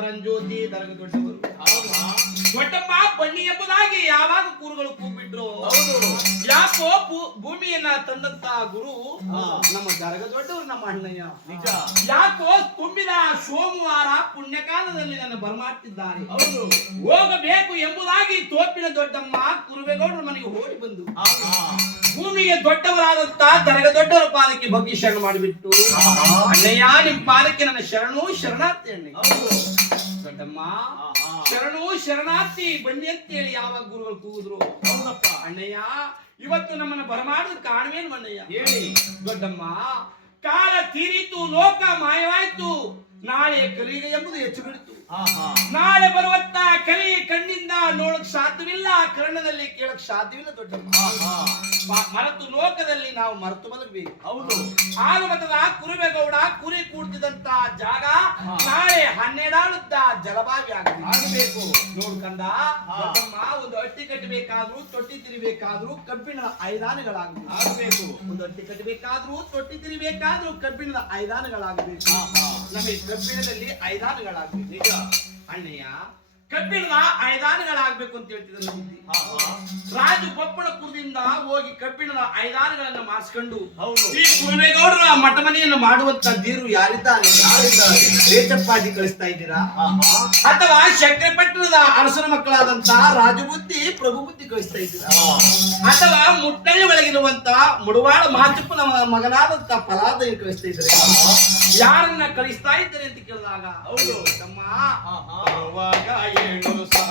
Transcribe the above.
ಪರಂಜ್ಯೋತಿ ದರಗ ದೊಡ್ಡವರು ದೊಡ್ಡಮ್ಮ ಬನ್ನಿ ಎಂಬುದಾಗಿ ಯಾವಾಗ ಗುರುಗಳು ಕೂಗ್ಬಿಟ್ರು ಯಾಕೋ ಭೂಮಿಯನ್ನ ತಂದಂತ ಗುರು ನಮ್ಮ ದರಗ ದೊಡ್ಡವರು ನಮ್ಮ ಅಣ್ಣಯ್ಯ ನಿಜ. ಯಾಕೋ ತುಂಬಿದ ಸೋಮವಾರ ಪುಣ್ಯಕಾಲದಲ್ಲಿ ನನ್ನ ಬರಮಾಡ್ತಿದ್ದಾರೆ ಹೋಗಬೇಕು ಎಂಬುದಾಗಿ ತೋಪಿನ ದೊಡ್ಡಮ್ಮ ಕುರುವೆಗೌಡರು ಮನೆಗೆ ಓಡಿ ಬಂದು ಭೂಮಿಗೆ ದೊಡ್ಡವರಾದಂತ ದರಗ ದೊಡ್ಡವರ ಪಾದಕ್ಕೆ ಬಗ್ಗೆ ಶರಣ ಮಾಡಿಬಿಟ್ಟು ಅಣ್ಣಯ್ಯ ನಿಮ್ ಪಾದಕ್ಕೆ ನನ್ನ ಶರಣು ಶರಣಾರ್ಥಿ ಅಣ್ಣಯ್ಯ ದೊಡ್ಡಮ್ಮ ಶರಣು ಶರಣಾರ್ಥಿ ಬನ್ನಿ ಅಂತೇಳಿ ಯಾವಾಗ ಗುರುಗಳು ಕೂಗಿದ್ರು ಅಣ್ಣಯ್ಯ ಇವತ್ತು ನಮ್ಮನ್ನ ಬರಮಾಡಿದ ಕಾರಣವೇನು ಅಣ್ಣಯ್ಯ ಹೇಳಿ ದೊಡ್ಡಮ್ಮ ಕಾಲ ತೀರಿತು ಲೋಕ ಮಾಯವಾಯ್ತು ನಾಳೆ ಕಲಿಯುಗ ಎಂಬುದು ಹೆಚ್ಚು ಬಿಡಿತು ನಾಳೆ ಬರುವಂತ ಕಲಿ ಕಣ್ಣಿಂದ ನೋಡಕ್ ಸಾಧ್ಯವಿಲ್ಲ ಕರ್ಣದಲ್ಲಿ ಕೇಳಕ್ ಸಾಧ್ಯವಿಲ್ಲ ದೊಡ್ಡಮ್ಮ ಮರೆತು ಲೋಕದಲ್ಲಿ ನಾವು ಮರೆತು ಬದುಕಬೇಕು ಹೌದು ಆಲಮತದ ಕುರುಬೇಗೌಡ ಕುರಿ ಕೂಡ್ತಿದಂತ ಜಾಗ ನಾಳೆ 12 ಜಲಭಾವಿ ಆಗಬೇಕು ನೋಡ್ಕಂದ ದೊಡ್ಡಮ್ಮ ಒಂದು ಅಟ್ಟಿ ಕಟ್ಟಬೇಕಾದ್ರೂ ತೊಟ್ಟಿ ತಿರಿಬೇಕಾದ್ರೂ ಕಬ್ಬಿಣದ ಐದಾನುಗಳಾಗಬೇಕು ಒಂದು ಅಟ್ಟಿ ಕಟ್ಟಬೇಕಾದ್ರೂ ತೊಟ್ಟಿ ತಿರಿಬೇಕಾದ್ರೂ ಕಬ್ಬಿಣದ ಐದಾನುಗಳಾಗಬೇಕು ನಮಗೆ ಕಬ್ಬಿಣದಲ್ಲಿ ಐದಾನುಗಳಾಗಬೇಕು ನಿಜ ಅಣ್ಣಯ್ಯ ಕಬ್ಬಿಣದ ಐದಾನುಗಳಾಗಬೇಕು ಅಂತ ಹೇಳ್ತಿದ್ದ ರಾಜು ಬೊಪ್ಪಳಪುರದಿಂದ ಹೋಗಿ ಕಬ್ಬಿಣದ ಐದಾನುಗಳನ್ನ ಮಾಡಿಸ್ಕೊಂಡು ಈ ಕುರುಬೇಗೌಡರ ಮಠ ಮನೆಯನ್ನು ಮಾಡುವಂತ ಧೀರು ಯಾರಿದ್ದಾರೆ ರೇಚಪ್ಪಾಜಿ ಕಳಿಸ್ತಾ ಇದ್ದೀರಾ ಅಥವಾ ಶಂಕರಪಟ್ಟಣದ ಅರಸನ ಮಕ್ಕಳಾದಂತ ರಾಜಬುದ್ಧಿ ಪ್ರಭು ಬುದ್ಧಿ ಕಳಿಸ್ತಾ ಇದ್ದೀರಾ ಅಥವಾ ಮುಟ್ಟಳ್ಳಿ ಒಳಗಿರುವಂತ ಮುಡವಾಳ ಮಾಚಪ್ಪನ ಮಗನಾದಂತ ಫಲಾದ ಕಳಿಸ್ತಾ ಇದ್ದಾರೆ ಯಾರನ್ನ ಕಳಿಸ್ತಾ ಇದ್ದಾರೆ ಅಂತ ಕೇಳಿದಾಗ ಹೌದು ತಮ್ಮ ಏನು ಸಹ